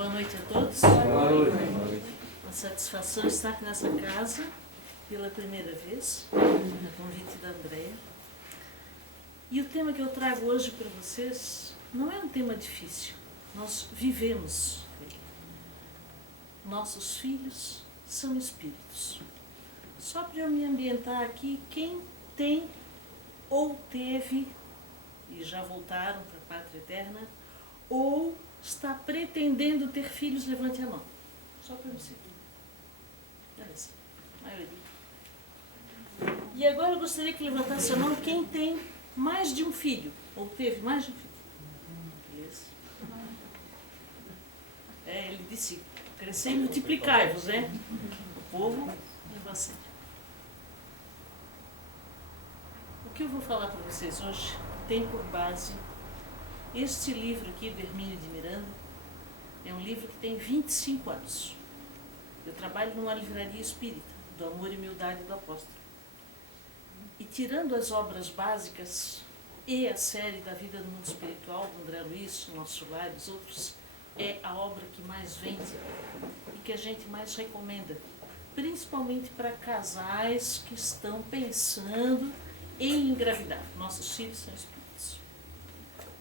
Boa noite a todos. Boa noite. Uma satisfação estar nessa casa pela primeira vez, a convite da Andréia. E o tema que eu trago hoje para vocês não é um tema difícil. Nós vivemos ele. Nossos filhos são espíritos. Só para eu me ambientar aqui, quem tem ou teve, e já voltaram para a Pátria Eterna, ou está pretendendo ter filhos, levante a mão. Só para eu me seguir. Beleza, maioria. E agora eu gostaria que levantasse a mão quem tem mais de um filho, ou teve mais de um filho. Beleza. Ele disse, crescer e multiplicar-vos, né? O povo é bastante. O que eu vou falar para vocês hoje tem por base este livro aqui do Hermínio de Miranda. É um livro que tem 25 anos. Eu trabalho numa livraria espírita, do Amor e Humildade do Apóstolo. E tirando as obras básicas e a série da Vida no Mundo Espiritual, do André Luiz, Nosso Lar e os outros, é a obra que mais vende e que a gente mais recomenda, principalmente para casais que estão pensando em engravidar. Nossos filhos são espíritos.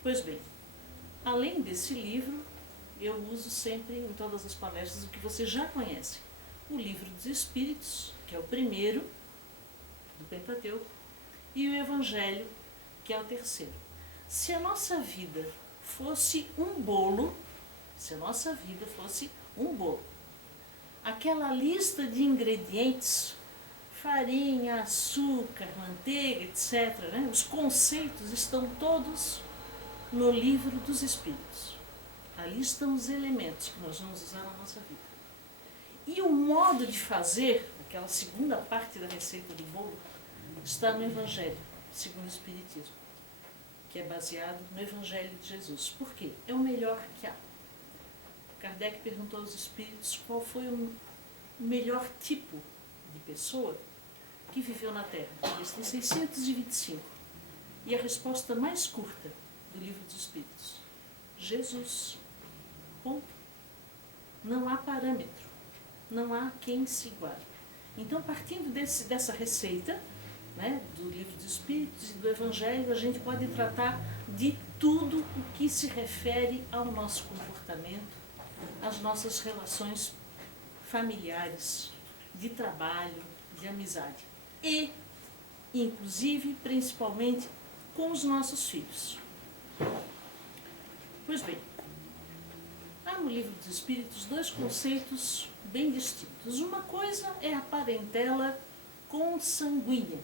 Pois bem, além desse livro, eu uso sempre em todas as palestras o que vocês já conhecem. O Livro dos Espíritos, que é o primeiro do Pentateuco, e o Evangelho, que é o terceiro. Se a nossa vida fosse um bolo, aquela lista de ingredientes, farinha, açúcar, manteiga, etc., né? Os conceitos estão todos no Livro dos Espíritos. Ali estão os elementos que nós vamos usar na nossa vida. E o modo de fazer, aquela segunda parte da receita do bolo, está no Evangelho, segundo o Espiritismo, que é baseado no Evangelho de Jesus. Por quê? É o melhor que há. Kardec perguntou aos espíritos qual foi o melhor tipo de pessoa que viveu na Terra. Eles têm 625. E a resposta mais curta do Livro dos Espíritos: Jesus. Ponto. Não há parâmetro. Não há quem se iguale. Então, partindo dessa receita, né, do Livro dos Espíritos e do Evangelho, a gente pode tratar de tudo o que se refere ao nosso comportamento, às nossas relações familiares, de trabalho, de amizade. E, inclusive, principalmente, com os nossos filhos. Pois bem, há no Livro dos Espíritos dois conceitos bem distintos. Uma coisa é a parentela consanguínea.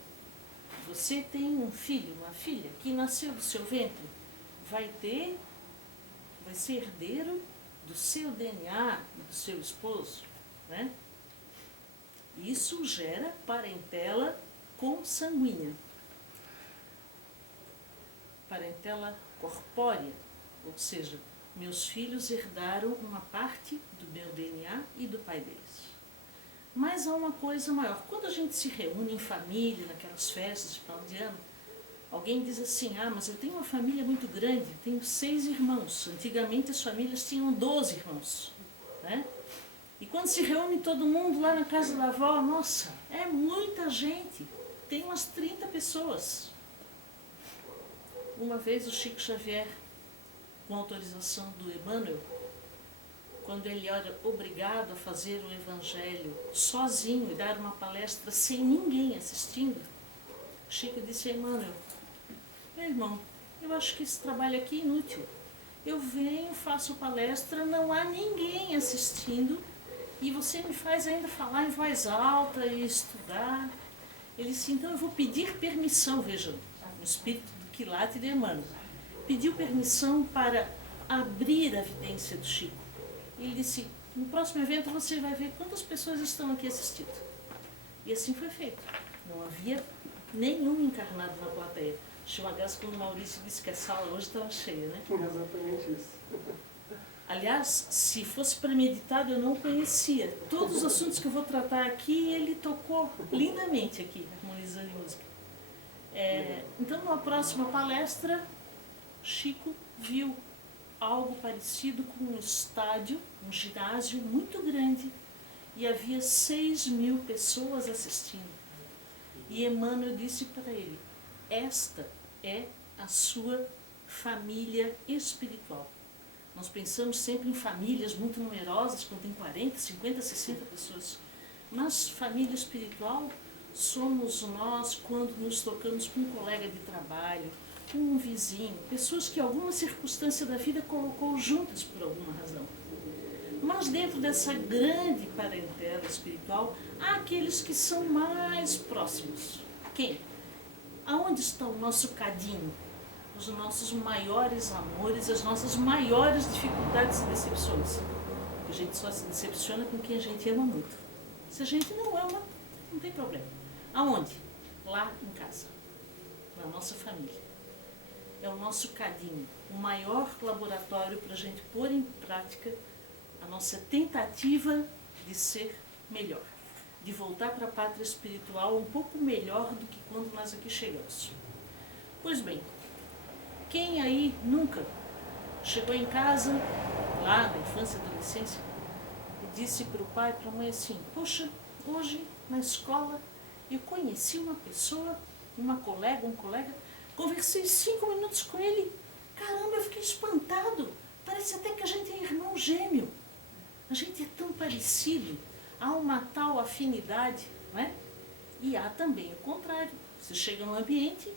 Você tem um filho, uma filha, que nasceu do seu ventre, vai ser herdeiro do seu DNA e do seu esposo, né? Isso gera parentela consanguínea. Parentela corpórea, ou seja, meus filhos herdaram uma parte do meu DNA e do pai deles. Mas há uma coisa maior. Quando a gente se reúne em família, naquelas festas de final de ano, alguém diz assim, mas eu tenho uma família muito grande, tenho 6 irmãos. Antigamente as famílias tinham 12 irmãos, né? E quando se reúne todo mundo lá na casa da avó, nossa, é muita gente, tem umas 30 pessoas. Uma vez o Chico Xavier, com autorização do Emmanuel, quando ele era obrigado a fazer o Evangelho sozinho e dar uma palestra sem ninguém assistindo, Chico disse a Emmanuel: meu irmão, eu acho que esse trabalho aqui é inútil. Eu venho, faço palestra, não há ninguém assistindo e você me faz ainda falar em voz alta e estudar. Ele disse, então eu vou pedir permissão, vejam, no espírito do quilate de Emmanuel. Pediu permissão para abrir a vidência do Chico. Ele disse, no próximo evento você vai ver quantas pessoas estão aqui assistindo. E assim foi feito. Não havia nenhum encarnado na plateia. Achei uma graça quando o Maurício disse que a sala hoje estava cheia, né? Exatamente isso. Aliás, se fosse premeditado, eu não conhecia. Todos os assuntos que eu vou tratar aqui, ele tocou lindamente aqui, harmonizando em música. Então, numa próxima palestra, Chico viu algo parecido com um estádio, um ginásio muito grande, e havia 6.000 pessoas assistindo. E Emmanuel disse para ele: esta é a sua família espiritual. Nós pensamos sempre em famílias muito numerosas, quando tem 40, 50, 60 pessoas. Mas família espiritual somos nós quando nos tocamos com um colega de trabalho, com um vizinho, pessoas que alguma circunstância da vida colocou juntas por alguma razão. Mas dentro dessa grande parentela espiritual, há aqueles que são mais próximos. Quem? Aonde está o nosso cadinho? Os nossos maiores amores, as nossas maiores dificuldades e decepções. Porque a gente só se decepciona com quem a gente ama muito. Se a gente não ama, não tem problema. Aonde? Lá em casa, na nossa família. É o nosso cadinho, o maior laboratório para a gente pôr em prática a nossa tentativa de ser melhor, de voltar para a pátria espiritual um pouco melhor do que quando nós aqui chegamos. Pois bem, quem aí nunca chegou em casa, lá na infância e adolescência, e disse para o pai e para a mãe assim: poxa, hoje na escola eu conheci uma pessoa, uma colega, um colega, conversei 5 minutos com ele, caramba, eu fiquei espantado, parece até que a gente é irmão gêmeo, a gente é tão parecido, há uma tal afinidade, não é? E há também o contrário, você chega num ambiente,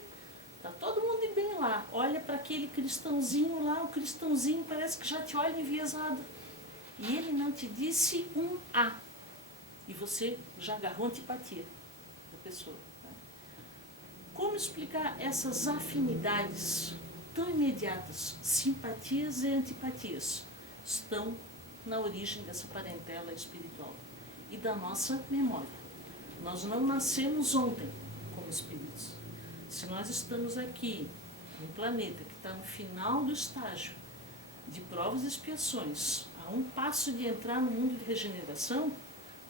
está todo mundo de bem lá, olha para aquele cristãozinho lá, o cristãozinho parece que já te olha enviesado, e ele não te disse um A, e você já agarrou antipatia da pessoa. Né? Como explicar essas afinidades tão imediatas, simpatias e antipatias, estão na origem dessa parentela espiritual e da nossa memória. Nós não nascemos ontem como espíritos. Se nós estamos aqui, num planeta que está no final do estágio de provas e expiações, a um passo de entrar no mundo de regeneração,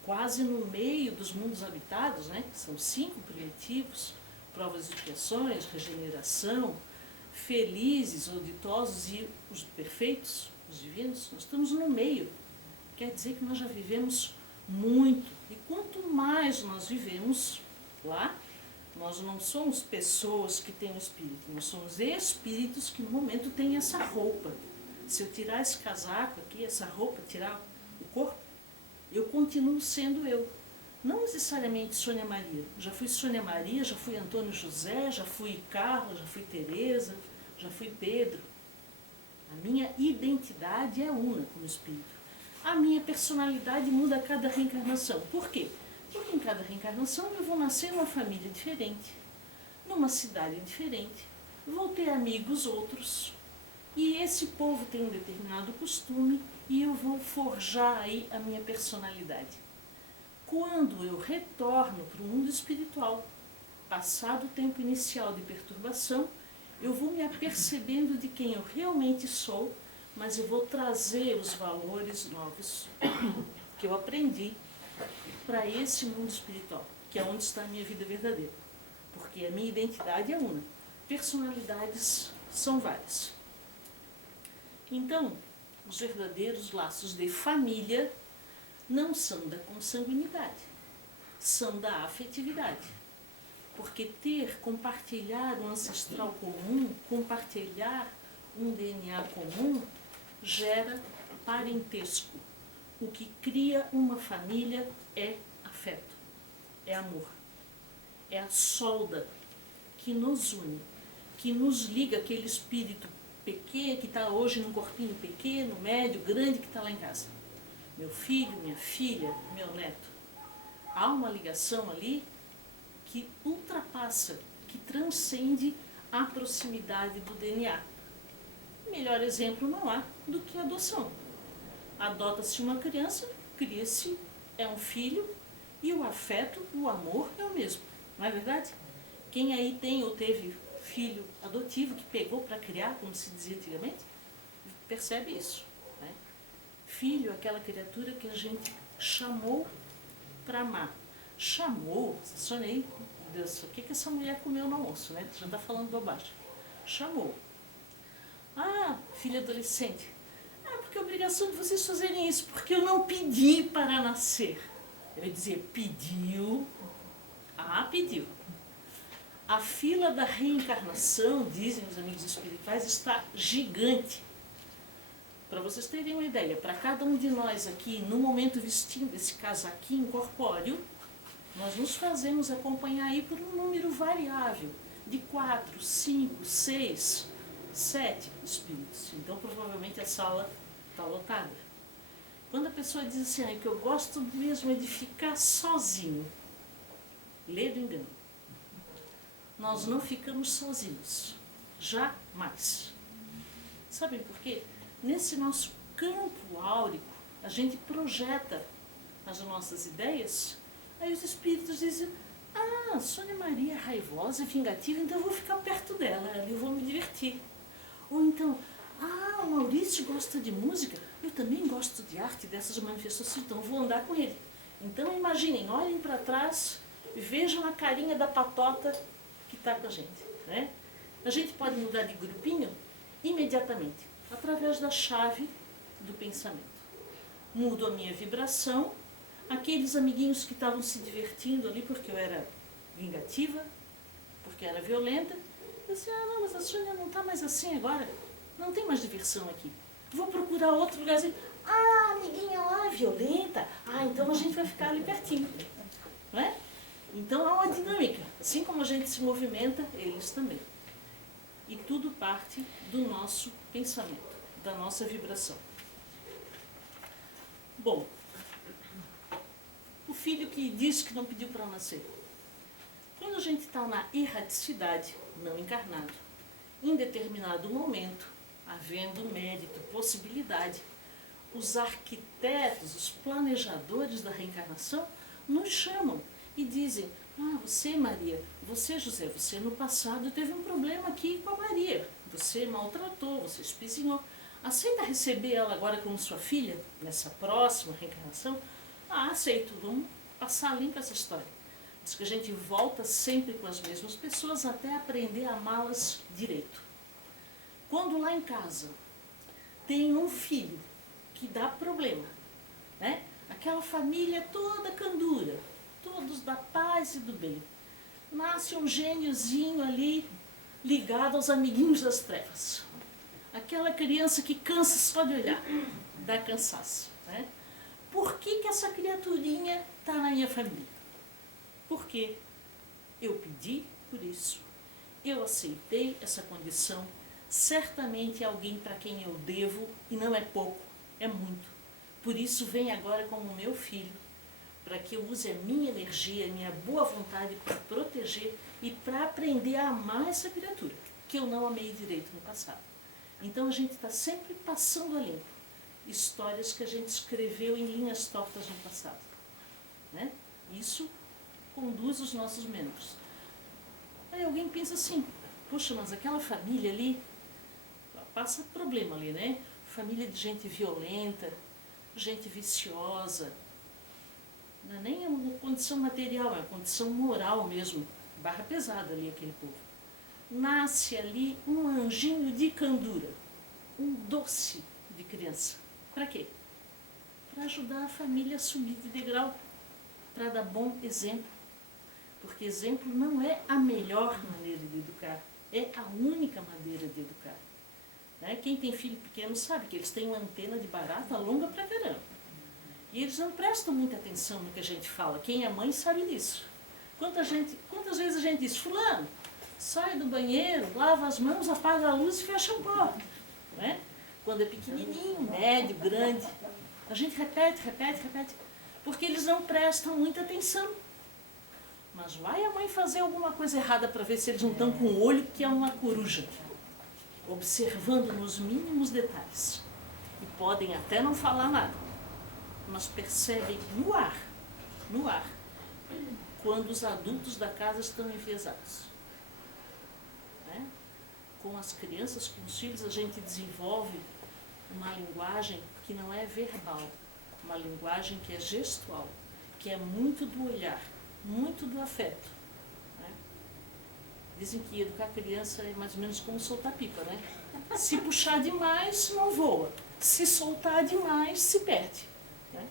quase no meio dos mundos habitados, né, que são 5 primitivos, provas e expiações, regeneração, felizes ou ditosos e os perfeitos, os divinos, nós estamos no meio. Quer dizer que nós já vivemos muito. E quanto mais nós vivemos lá, nós não somos pessoas que têm um espírito, nós somos espíritos que no momento têm essa roupa. Se eu tirar esse casaco aqui, essa roupa, tirar o corpo, eu continuo sendo eu. Não necessariamente Sônia Maria. Já fui Sônia Maria, já fui Antônio José, já fui Carlos, já fui Teresa, já fui Pedro. A minha identidade é una como espírito. A minha personalidade muda a cada reencarnação. Por quê? Porque em cada reencarnação eu vou nascer numa família diferente, numa cidade diferente, vou ter amigos outros, e esse povo tem um determinado costume e eu vou forjar aí a minha personalidade. Quando eu retorno para o mundo espiritual, passado o tempo inicial de perturbação, eu vou me apercebendo de quem eu realmente sou, mas eu vou trazer os valores novos que eu aprendi para esse mundo espiritual, que é onde está a minha vida verdadeira. Porque a minha identidade é una, personalidades são várias. Então, os verdadeiros laços de família não são da consanguinidade, são da afetividade. Porque compartilhar um ancestral comum, compartilhar um DNA comum, gera parentesco. O que cria uma família é afeto, é amor, é a solda que nos une, que nos liga aquele espírito pequeno, que está hoje num corpinho pequeno, médio, grande, que está lá em casa. Meu filho, minha filha, meu neto. Há uma ligação ali que ultrapassa, que transcende a proximidade do DNA. Melhor exemplo não há do que a adoção. Adota-se uma criança, cria-se, é um filho, e o afeto, o amor é o mesmo. Não é verdade? Quem aí tem ou teve filho adotivo que pegou para criar, como se dizia antigamente, percebe isso. Né? Filho é aquela criatura que a gente chamou para amar. Chamou, sonhei, Deus, o que essa mulher comeu no almoço, né? Já está falando bobagem. Chamou. Ah, filha adolescente, porque é obrigação de vocês fazerem isso, porque eu não pedi para nascer. Eu ia dizer, pediu. Ah, pediu. A fila da reencarnação, dizem os amigos espirituais, está gigante. Para vocês terem uma ideia, para cada um de nós aqui, no momento vestindo esse casaquinho corpóreo, nós nos fazemos acompanhar aí por um número variável, de 4, 5, 6, 7 espíritos. Então provavelmente a sala está lotada. Quando a pessoa diz assim, o que eu gosto mesmo é de ficar sozinho, lê do engano. Nós não ficamos sozinhos, jamais. Sabem por quê? Nesse nosso campo áurico, a gente projeta as nossas ideias, aí os espíritos dizem, Sônia Maria é raivosa, vingativa, então eu vou ficar perto dela, eu vou me divertir. Ou então, o Maurício gosta de música, eu também gosto de arte, dessas manifestações, então eu vou andar com ele. Então imaginem, olhem para trás e vejam a carinha da patota que está com a gente. Né? A gente pode mudar de grupinho imediatamente, através da chave do pensamento. Mudo a minha vibração, aqueles amiguinhos que estavam se divertindo ali porque eu era vingativa, porque eu era violenta, eu disse, não, mas a Sônia não está mais assim agora, não tem mais diversão aqui. Vou procurar outro lugarzinho. A amiguinha lá é violenta, então a gente vai ficar ali pertinho. Não é? Então há uma dinâmica, assim como a gente se movimenta, eles também. E tudo parte do nosso pensamento, da nossa vibração. Bom, o filho que disse que não pediu para nascer. Quando a gente está na erraticidade, não encarnado, em determinado momento, havendo mérito, possibilidade, os arquitetos, os planejadores da reencarnação nos chamam e dizem, você Maria, você José, você no passado teve um problema aqui com a Maria, você maltratou, você espizinhou, aceita receber ela agora como sua filha, nessa próxima reencarnação? Aceito, vamos passar limpo essa história. Diz que a gente volta sempre com as mesmas pessoas até aprender a amá-las direito. Quando lá em casa tem um filho que dá problema, né? Aquela família toda candura, todos da paz e do bem. Nasce um gêniozinho ali ligado aos amiguinhos das trevas. Aquela criança que cansa só de olhar, dá cansaço. Né? Por que essa criaturinha está na minha família? Porque eu pedi por isso, eu aceitei essa condição, certamente é alguém para quem eu devo, e não é pouco, é muito. Por isso vem agora como meu filho, para que eu use a minha energia, a minha boa vontade para proteger e para aprender a amar essa criatura, que eu não amei direito no passado. Então a gente está sempre passando a limpo histórias que a gente escreveu em linhas tortas no passado. Né? Isso conduz os nossos membros. Aí alguém pensa assim, poxa, mas aquela família ali, passa problema ali, né? Família de gente violenta, gente viciosa, não é nem uma condição material, é uma condição moral mesmo, barra pesada ali aquele povo. Nasce ali um anjinho de candura, um doce de criança. Para quê? Para ajudar a família a subir de degrau, para dar bom exemplo. Porque exemplo não é a melhor maneira de educar, é a única maneira de educar. Né? Quem tem filho pequeno sabe que eles têm uma antena de barata longa pra caramba. E eles não prestam muita atenção no que a gente fala. Quem é mãe sabe disso. Quantas vezes a gente diz, fulano, sai do banheiro, lava as mãos, apaga a luz e fecha a porta. Né? Quando é pequenininho, médio, grande. A gente repete, porque eles não prestam muita atenção. Mas vai a mãe fazer alguma coisa errada para ver se eles não estão com o olho que é uma coruja, observando nos mínimos detalhes. E podem até não falar nada, mas percebem no ar, quando os adultos da casa estão enfiesados. Né? Com as crianças, com os filhos, a gente desenvolve uma linguagem que não é verbal, uma linguagem que é gestual, que é muito do olhar, muito do afeto. Né? Dizem que educar a criança é mais ou menos como soltar pipa, né? Se puxar demais, não voa. Se soltar demais, se perde. Né?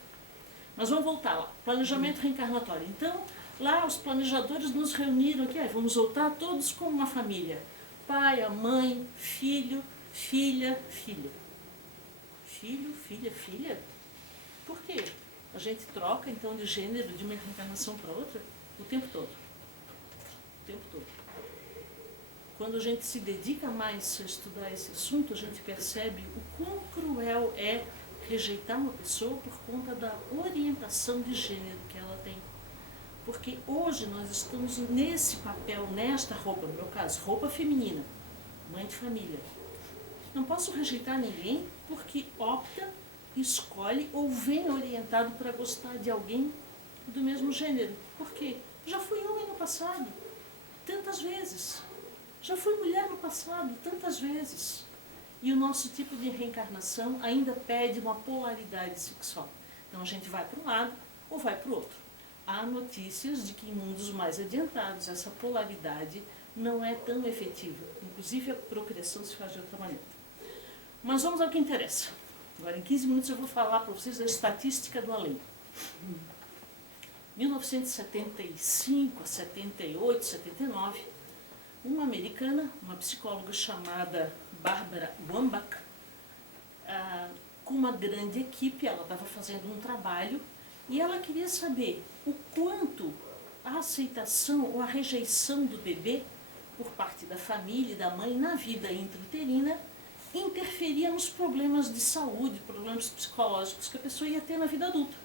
Mas vamos voltar lá. Planejamento reencarnatório. Então, lá os planejadores nos reuniram aqui. Vamos voltar todos como uma família. Pai, a mãe, filho, filha, filha. Filho, filha, filha? Por quê? A gente troca, então, de gênero de uma reencarnação para outra o tempo todo. O tempo todo. Quando a gente se dedica mais a estudar esse assunto, a gente percebe o quão cruel é rejeitar uma pessoa por conta da orientação de gênero que ela tem. Porque hoje nós estamos nesse papel, nesta roupa, no meu caso, roupa feminina, mãe de família. Não posso rejeitar ninguém porque opta, escolhe ou vem orientado para gostar de alguém do mesmo gênero. Por quê? Já fui homem no passado, tantas vezes. Já fui mulher no passado, tantas vezes. E o nosso tipo de reencarnação ainda pede uma polaridade sexual. Então a gente vai para um lado ou vai para o outro. Há notícias de que em mundos mais adiantados essa polaridade não é tão efetiva. Inclusive a procriação se faz de outra maneira. Mas vamos ao que interessa. Agora em 15 minutos eu vou falar para vocês da estatística do além. 1975, 78, 79, uma americana, uma psicóloga chamada Barbara Wambach, com uma grande equipe, ela estava fazendo um trabalho e ela queria saber o quanto a aceitação ou a rejeição do bebê por parte da família e da mãe na vida intrauterina interferia nos problemas de saúde, problemas psicológicos que a pessoa ia ter na vida adulta.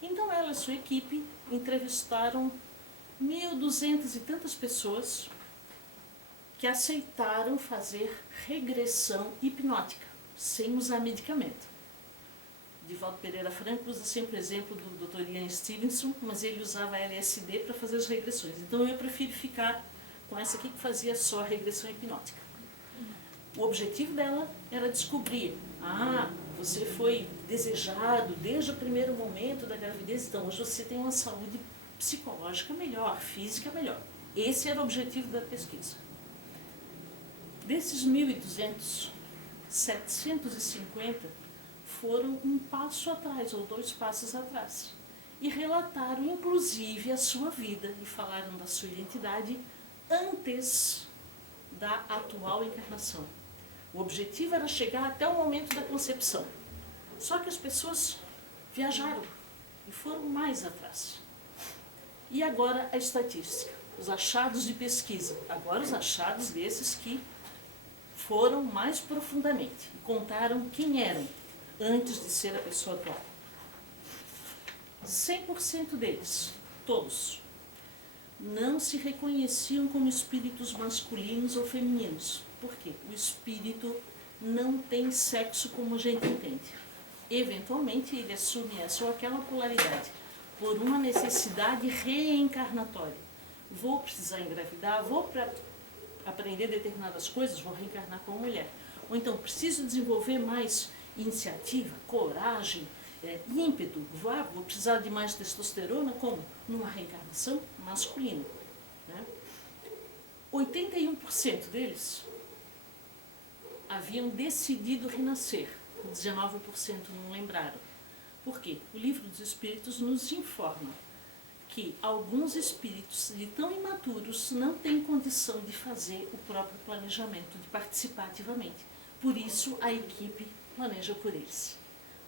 Então ela e sua equipe entrevistaram 1.200 e tantas pessoas que aceitaram fazer regressão hipnótica, sem usar medicamento. Divaldo Pereira Franco usa sempre o exemplo do Dr. Ian Stevenson, mas ele usava LSD para fazer as regressões. Então eu prefiro ficar com essa aqui que fazia só a regressão hipnótica. O objetivo dela era descobrir, você foi desejado desde o primeiro momento da gravidez, então hoje você tem uma saúde psicológica melhor, física melhor. Esse era o objetivo da pesquisa. Desses 1.200, 750 foram um passo atrás, ou 2 passos atrás. E relataram, inclusive, a sua vida e falaram da sua identidade antes da atual encarnação. O objetivo era chegar até o momento da concepção. Só que as pessoas viajaram e foram mais atrás. E agora a estatística, os achados de pesquisa. Agora os achados desses que foram mais profundamente e contaram quem eram antes de ser a pessoa atual. 100% deles, todos, não se reconheciam como espíritos masculinos ou femininos. Por quê? O espírito não tem sexo como a gente entende. Eventualmente ele assume essa ou aquela polaridade por uma necessidade reencarnatória. Vou precisar engravidar, vou aprender determinadas coisas, vou reencarnar como mulher. Ou então preciso desenvolver mais iniciativa, coragem, ímpeto, vou precisar de mais testosterona, como? Numa reencarnação masculina. Né? 81% deles haviam decidido renascer, 19% não lembraram. Por quê? O Livro dos Espíritos nos informa que alguns espíritos de tão imaturos não têm condição de fazer o próprio planejamento, de participar ativamente. Por isso a equipe planeja por eles.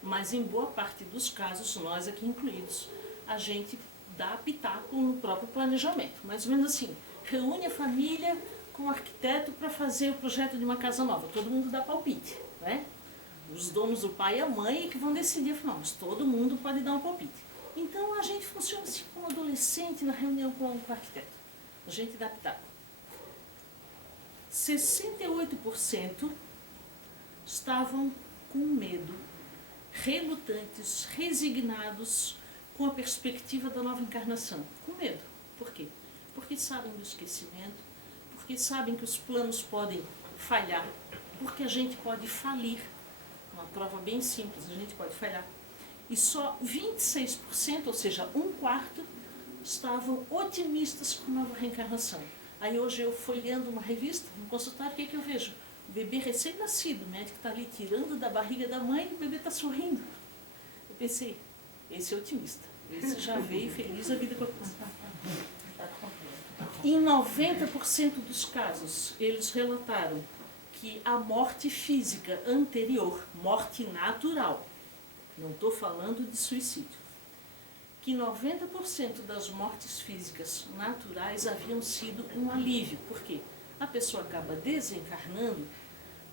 Mas em boa parte dos casos, nós aqui incluídos, a gente dá pitaco no próprio planejamento. Mais ou menos assim, reúne a família com o arquiteto para fazer o projeto de uma casa nova. Todo mundo dá palpite, né? Os donos, o pai e a mãe, que vão decidir, não, mas todo mundo pode dar um palpite. Então a gente funciona assim como adolescente na reunião com o arquiteto. A gente dá pitaco. 68% estavam com medo, relutantes, resignados com a perspectiva da nova encarnação. Com medo. Por quê? Porque sabem do esquecimento, porque sabem que os planos podem falhar, porque a gente pode falir. Uma prova bem simples, a gente pode falhar. E só 26%, ou seja, 1/4, estavam otimistas com a nova reencarnação. Aí hoje eu folheando uma revista, no consultório, o que eu vejo? bebê recém-nascido, o médico está ali tirando da barriga da mãe e o bebê está sorrindo. Eu pensei, esse é otimista, esse já veio feliz a vida com a coisa. Em 90% dos casos, eles relataram que a morte física anterior, morte natural, não estou falando de suicídio, que 90% das mortes físicas naturais haviam sido um alívio. Por quê? A pessoa acaba desencarnando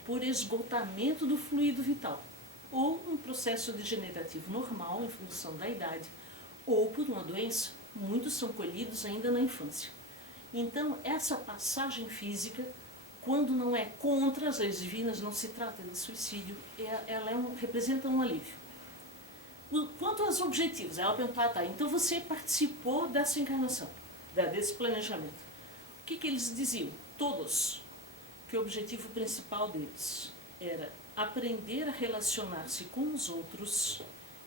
por esgotamento do fluido vital, ou um processo degenerativo normal em função da idade, ou por uma doença. Muitos são colhidos ainda na infância. Então, essa passagem física, quando não é contra as leis divinas, não se trata de suicídio, ela representa um alívio. Quanto aos objetivos, ela perguntou, tá, então você participou dessa encarnação, desse planejamento. O que eles diziam? Todos, que o objetivo principal deles era aprender a relacionar-se com os outros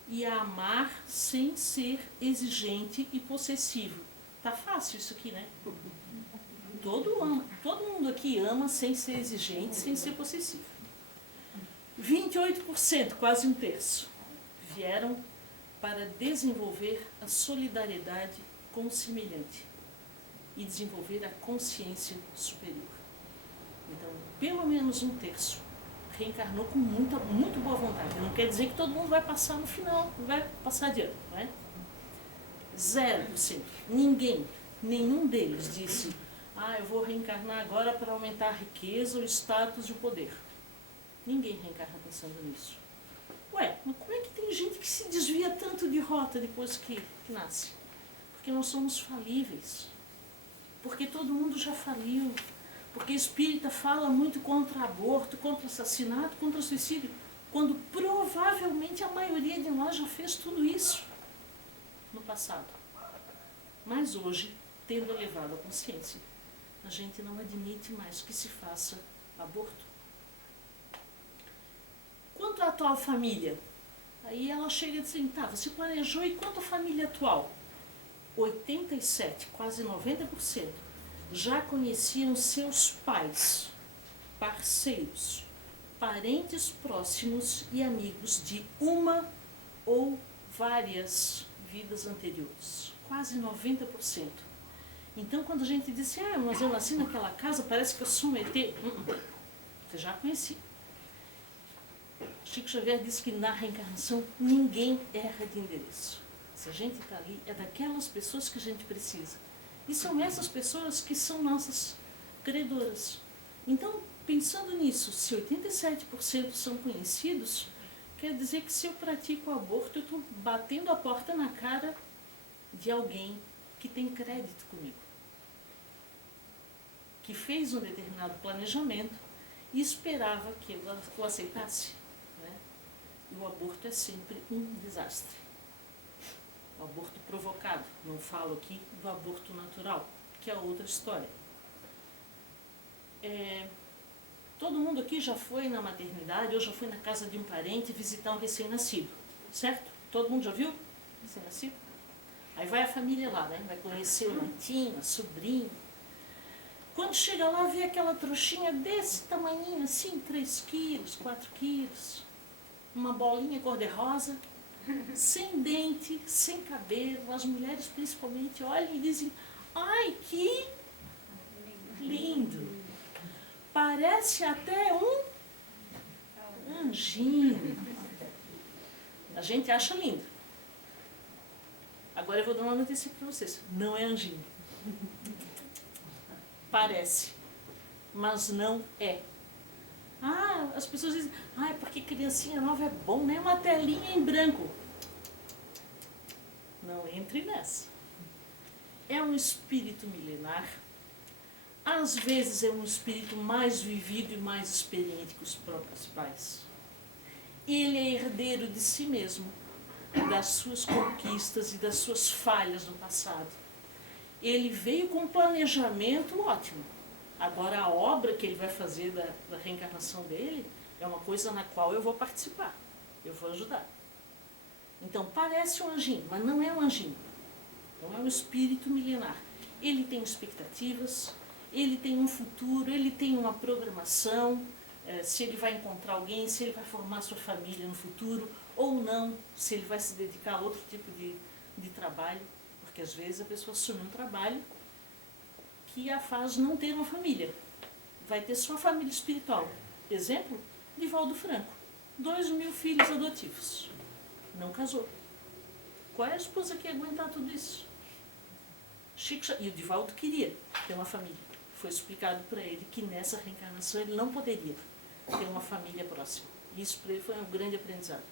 e a amar sem ser exigente e possessivo. Tá fácil isso aqui, né? Todo mundo aqui ama sem ser exigente, sem ser possessivo. 28%, quase um terço, vieram para desenvolver a solidariedade com o semelhante e desenvolver a consciência superior. Então, pelo menos um terço reencarnou com muito boa vontade. Não quer dizer que todo mundo vai passar no final, vai passar de ano, não é? 0%. Ninguém, nenhum deles disse, eu vou reencarnar agora para aumentar a riqueza, o status e o poder. Ninguém reencarna pensando nisso. Ué, mas como é que tem gente que se desvia tanto de rota depois que nasce? Porque nós somos falíveis. Porque todo mundo já faliu. Porque espírita fala muito contra aborto, contra assassinato, contra suicídio, quando provavelmente a maioria de nós já fez tudo isso no passado. Mas hoje, tendo elevado a consciência, a gente não admite mais que se faça aborto. Quanto à atual família, aí ela chega assim, tá, você planejou e quanto à família atual? 87%, quase 90%, já conheciam seus pais, parceiros, parentes próximos e amigos de uma ou várias vidas anteriores. Quase 90%. Então, quando a gente diz assim, mas eu nasci naquela casa, parece que eu sou um ET. Você já conhecia. Chico Xavier disse que na reencarnação ninguém erra de endereço. Se a gente está ali, é daquelas pessoas que a gente precisa. E são essas pessoas que são nossas credoras. Então, pensando nisso, se 87% são conhecidos, quer dizer que se eu pratico o aborto, eu estou batendo a porta na cara de alguém que tem crédito comigo, que fez um determinado planejamento e esperava que eu o aceitasse. Né? E o aborto é sempre um desastre. O aborto provocado, não falo aqui do aborto natural, que é outra história. Todo mundo aqui já foi na maternidade ou já foi na casa de um parente visitar um recém-nascido, certo? Todo mundo já viu? Recém-nascido? Aí vai a família lá, né? Vai conhecer o netinho, a sobrinha. Quando chega lá, vê aquela trouxinha desse tamanhinho, assim, 3 quilos, 4 quilos, uma bolinha cor-de-rosa, sem dente, sem cabelo. As mulheres principalmente olham e dizem, ai, que lindo! Parece até um anjinho. A gente acha lindo. Agora eu vou dar uma notícia para vocês. Não é anjinho. Parece, mas não é. As pessoas dizem, é porque criancinha nova é bom, né? Uma telinha em branco. Não entre nessa. É um espírito milenar. Às vezes é um espírito mais vivido e mais experiente que os próprios pais. Ele é herdeiro de si mesmo, das suas conquistas e das suas falhas no passado. Ele veio com um planejamento ótimo. Agora a obra que ele vai fazer da reencarnação dele é uma coisa na qual eu vou participar, eu vou ajudar. Então parece um anjinho, mas não é um anjinho. Não é um espírito milenar. Ele tem expectativas, ele tem um futuro, ele tem uma programação, se ele vai encontrar alguém, se ele vai formar sua família no futuro ou não, se ele vai se dedicar a outro tipo de trabalho, porque às vezes a pessoa assume um trabalho que a faz não ter uma família, vai ter sua família espiritual. Exemplo, Divaldo Franco, 2.000 filhos adotivos, não casou. Qual é a esposa que ia aguentar tudo isso? E o Divaldo queria ter uma família. Foi explicado para ele que nessa reencarnação ele não poderia ter uma família próxima. Isso para ele foi um grande aprendizado.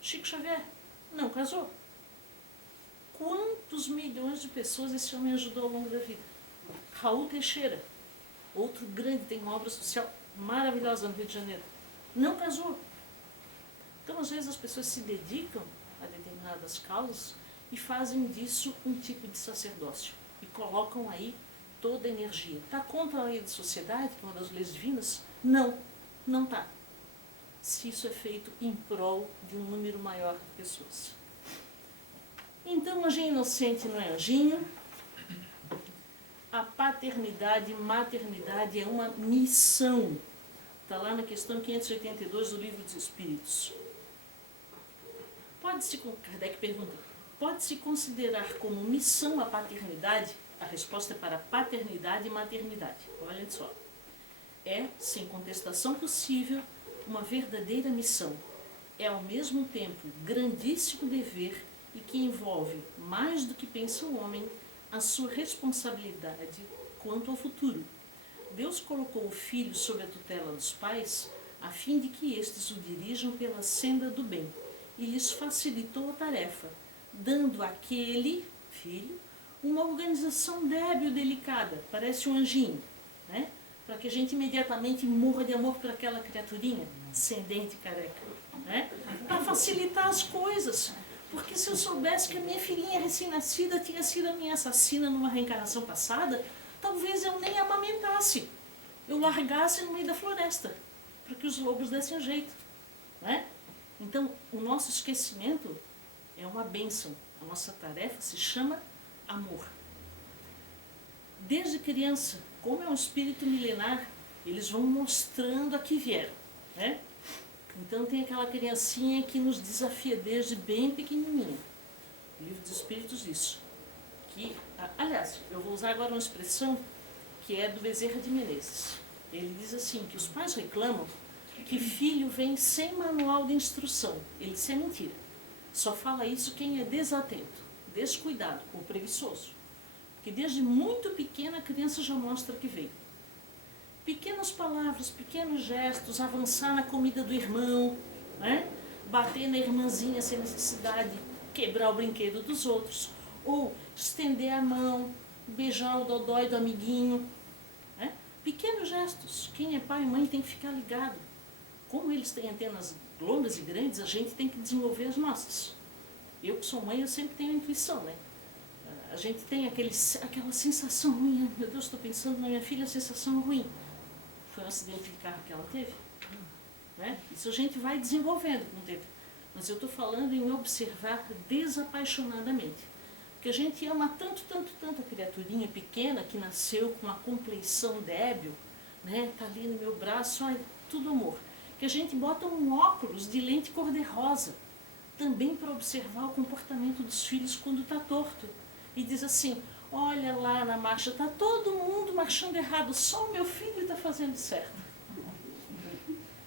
Chico Xavier não casou. Quantos milhões de pessoas esse homem ajudou ao longo da vida? Raul Teixeira, outro grande, tem uma obra social maravilhosa no Rio de Janeiro, não casou. Então às vezes as pessoas se dedicam a determinadas causas e fazem disso um tipo de sacerdócio e colocam aí toda a energia. Está contra a lei da sociedade, que é uma das leis divinas? Não, não está. Se isso é feito em prol de um número maior de pessoas. Então, anjinho inocente não é anjinho. A paternidade e maternidade é uma missão. Está lá na questão 582 do Livro dos Espíritos. Kardec pergunta, pode-se considerar como missão a paternidade? A resposta é para paternidade e maternidade. Olhem só. É, sem contestação possível, uma verdadeira missão. É ao mesmo tempo grandíssimo dever e que envolve, mais do que pensa o homem, a sua responsabilidade quanto ao futuro. Deus colocou o filho sob a tutela dos pais a fim de que estes o dirijam pela senda do bem e lhes facilitou a tarefa, dando àquele filho uma organização débil e delicada, parece um anjinho, né? Para que a gente imediatamente morra de amor por aquela criaturinha, sem dente careca, né? Para facilitar as coisas, porque se eu soubesse que a minha filhinha recém-nascida tinha sido a minha assassina numa reencarnação passada, talvez eu nem amamentasse, eu largasse no meio da floresta, para que os lobos dessem jeito, né? Então, o nosso esquecimento é uma bênção, a nossa tarefa se chama amor. Desde criança, como é um espírito milenar, eles vão mostrando a que vieram, né? Então tem aquela criancinha que nos desafia desde bem pequenininho. O Livro dos Espíritos diz que, aliás, eu vou usar agora uma expressão que é do Bezerra de Menezes. Ele diz assim, que os pais reclamam que filho vem sem manual de instrução. Ele disse, é mentira. Só fala isso quem é desatento, descuidado ou preguiçoso. Porque desde muito pequena a criança já mostra que veio. Pequenas palavras, pequenos gestos, avançar na comida do irmão, né? Bater na irmãzinha sem necessidade, quebrar o brinquedo dos outros, ou estender a mão, beijar o dodói do amiguinho. Né? Pequenos gestos. Quem é pai e mãe tem que ficar ligado. Como eles têm antenas longas e grandes, a gente tem que desenvolver as nossas. Eu que sou mãe, eu sempre tenho a intuição, né? A gente tem aquela sensação ruim. Meu Deus, estou pensando na minha filha, a sensação ruim. Foi um acidente de carro que ela teve. Né? Isso a gente vai desenvolvendo com o tempo. Mas eu estou falando em observar desapaixonadamente. Porque a gente ama tanto, tanto, tanto a criaturinha pequena que nasceu com uma compleição débil, né? Tá ali no meu braço, ai, tudo amor. Que a gente bota um óculos de lente cor-de-rosa também para observar o comportamento dos filhos quando está torto. E diz assim, olha lá na marcha, está todo mundo marchando errado, só o meu filho está fazendo certo.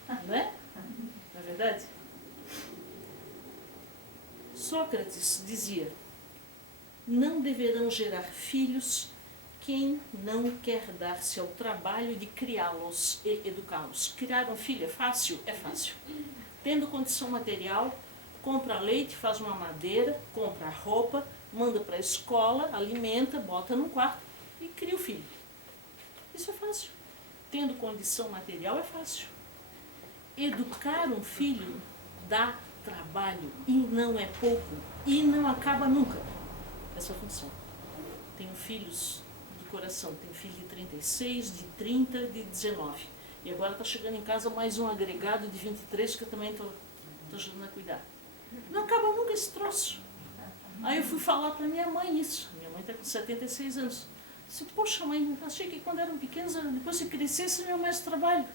Não é? Não é verdade? Sócrates dizia, não deverão gerar filhos quem não quer dar-se ao trabalho de criá-los e educá-los. Criar um filho é fácil? É fácil. Tendo condição material, compra leite, faz uma madeira, compra roupa, manda para a escola, alimenta, bota num quarto e cria o filho. Isso é fácil. Tendo condição material é fácil. Educar um filho dá trabalho e não é pouco e não acaba nunca essa função. Tenho filhos do coração, tenho filho de 36, de 30, de 19. E agora está chegando em casa mais um agregado de 23 que eu também estou ajudando a cuidar. Não acaba nunca esse troço. Aí eu fui falar para minha mãe isso. Minha mãe está com 76 anos. Disse, poxa mãe, achei que quando eram pequenos, depois que crescesse, meu mais trabalho.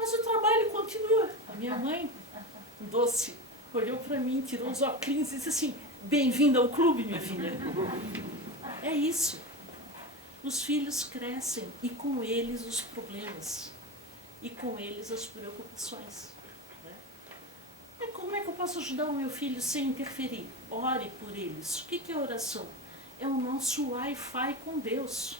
Mas o trabalho continua. A minha mãe, doce, olhou para mim, tirou os óculos e disse assim, bem-vinda ao clube, minha filha. É isso. Os filhos crescem e com eles os problemas. E com eles as preocupações. Né? Como é que eu posso ajudar o meu filho sem interferir? Ore por eles. O que é oração? É o nosso Wi-Fi com Deus.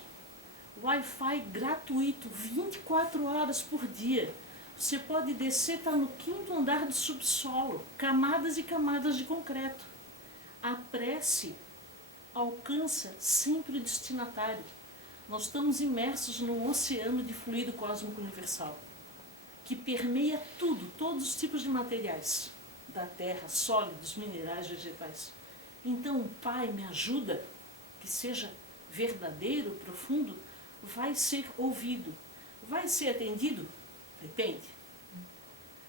Wi-Fi gratuito, 24 horas por dia. Você pode descer, está no 5º andar do subsolo, camadas e camadas de concreto. A prece alcança sempre o destinatário. Nós estamos imersos num oceano de fluido cósmico universal, que permeia tudo, todos os tipos de materiais, da terra, sólidos, minerais, vegetais. Então, Pai, me ajuda, que seja verdadeiro, profundo, vai ser ouvido. Vai ser atendido? Depende.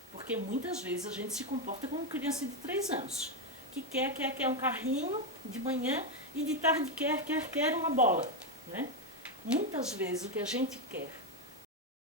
Porque muitas vezes a gente se comporta como criança de 3 anos, que quer um carrinho de manhã e de tarde quer uma bola. Né? Muitas vezes o que a gente quer